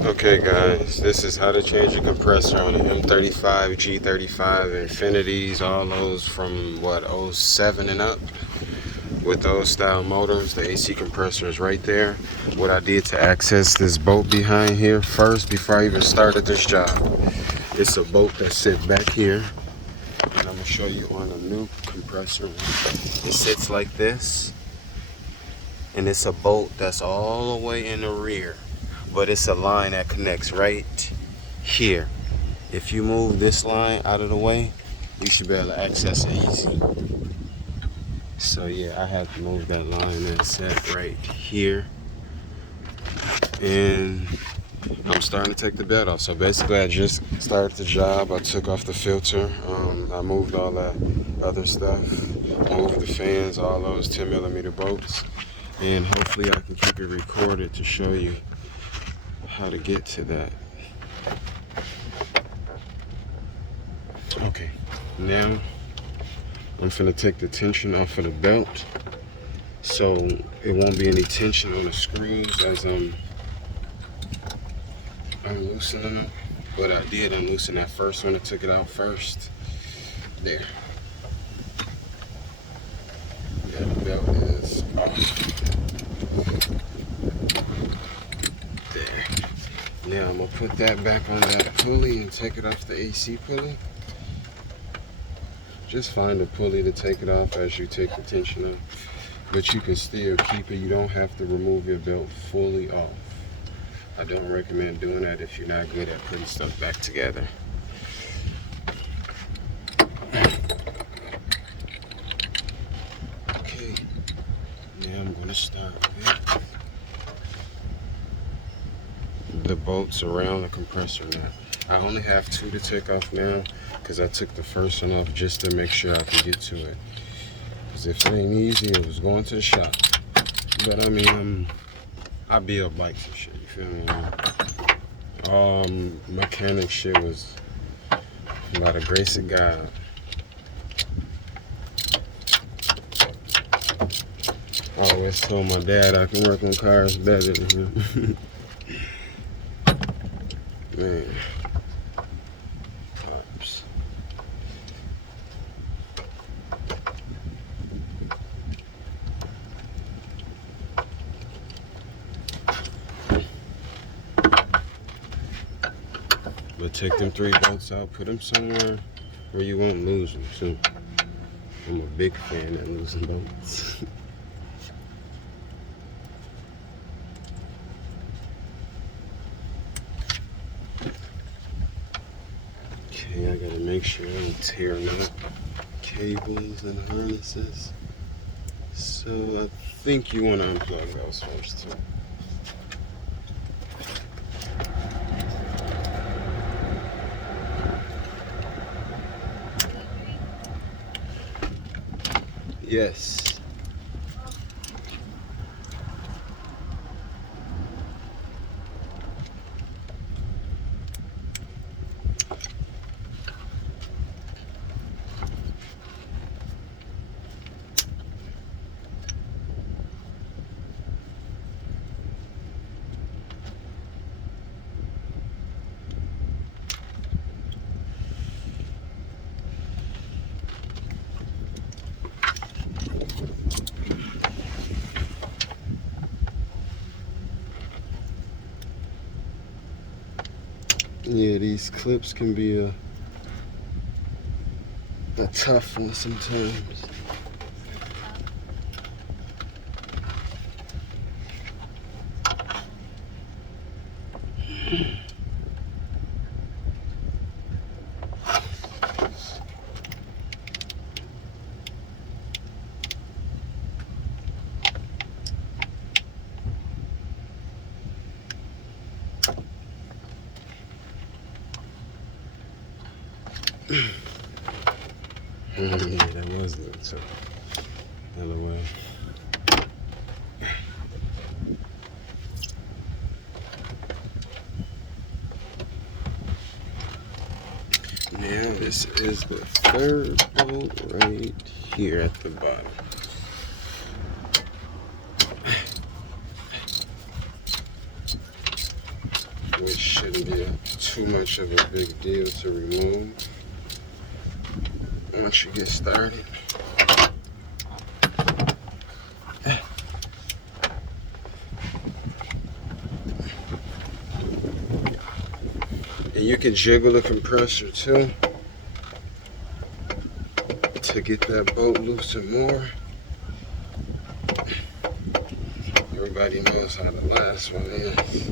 Okay guys, this is how to change a compressor on the M35, G35, Infinitis, all those from what, '07 and up. With those style motors, the AC compressor is right there. What I did to access this bolt behind here first, before I even started this job, it's a bolt that sits back here. And I'm gonna show you on a new compressor. It sits like this. And it's a bolt that's all the way in the rear, but it's a line that connects right here. If you move this line out of the way, you should be able to access it easy. So yeah, I have to move that line that's set right here, and I'm starting to take the bed off. So basically I just started the job. I took off the filter, I moved all that other stuff, moved the fans, all those 10mm bolts, and hopefully I can keep it recorded to show you how to get to that. Okay, now I'm finna take the tension off of the belt so it won't be any tension on the screws as I'm loosening them. But I did unloosen that first one. I took it out first. There. Yeah, the belt is off. There. Now I'm gonna put that back on that pulley and take it off the AC pulley. Just find a pulley to take it off as you take the tension off. But you can still keep it. You don't have to remove your belt fully off. I don't recommend doing that if you're not good at putting stuff back together. Okay, now I'm gonna start with the bolts around the compressor now. I only have 2 to take off now because I took the first one off just to make sure I can get to it. Because if it ain't easy, it was going to the shop. But I mean, I build bikes and shit, you feel me? Mechanic shit was by the grace of God. I always told my dad I can work on cars better than him. Man. Oops. But take them 3 bolts out, put them somewhere where you won't lose them. So I'm a big fan of losing bolts. Okay, I gotta make sure I'm tearing up cables and harnesses. So I think you want to unplug those first too. Yes. Yeah, these clips can be a tough one sometimes. Yeah, that was a little tough. Another way. Now this is the 3rd bolt right here at the bottom. which shouldn't be too much of a big deal to remove once you get started. And you can jiggle the compressor too to get that bolt loosen more. Everybody knows how the last one is.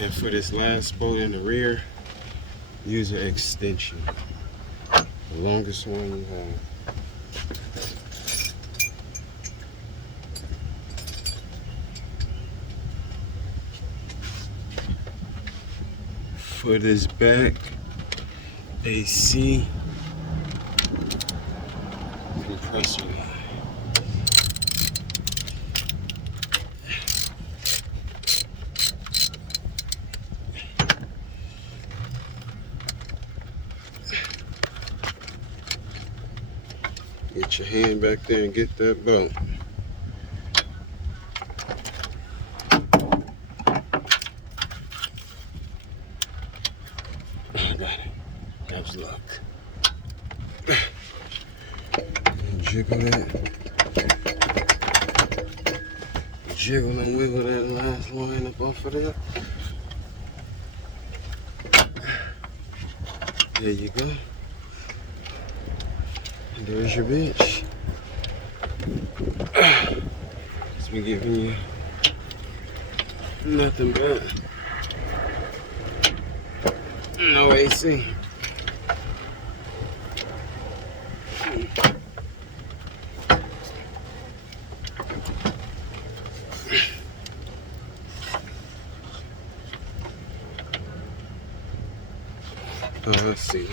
And for this last bolt in the rear, use an extension. The longest one you have. For this back AC compressor line. Get your hand back there and get that bolt. Got it. That was luck. And jiggle it. Jiggle and wiggle that last line up off of there. There you go. And there's your bitch. It's been giving you nothing but no AC. Oh, let's see.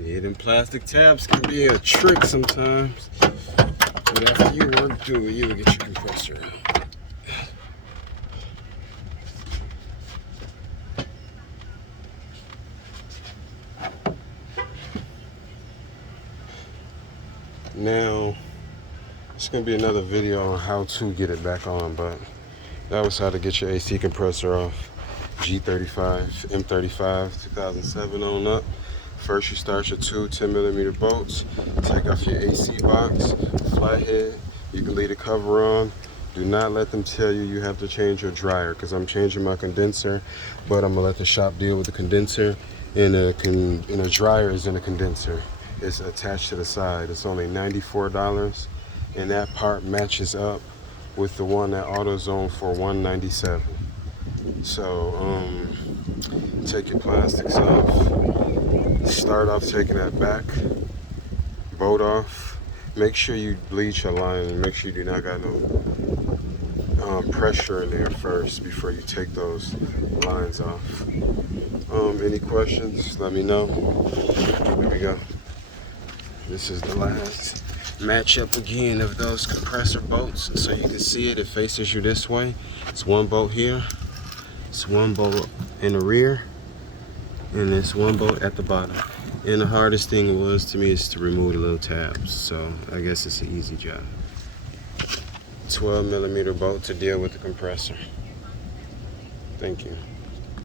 Yeah, them plastic tabs can be a trick sometimes. But after you work through it, you'll get your compressor out. Now, it's going to be another video on how to get it back on, but that was how to get your AC compressor off G35, M35, 2007 on up. First, you start your two 10mm bolts, take off your AC box, flathead. You can leave the cover on. Do not let them tell you you have to change your dryer, because I'm changing my condenser, but I'm gonna let the shop deal with the condenser. And a dryer is in a condenser. It's attached to the side. It's only $94, and that part matches up with the one at AutoZone for $197. So take your plastics off. Start off taking that back bolt off. Make sure you bleach your line and make sure you do not got no pressure in there first before you take those lines off. Any questions, let me know. There we go. This is the last matchup again of those compressor bolts. And so you can see it faces you this way. It's one bolt here, it's one bolt in the rear, and it's one bolt at the bottom. And the hardest thing was to me is to remove the little tabs. So I guess it's an easy job. 12mm bolt to deal with the compressor. Thank you.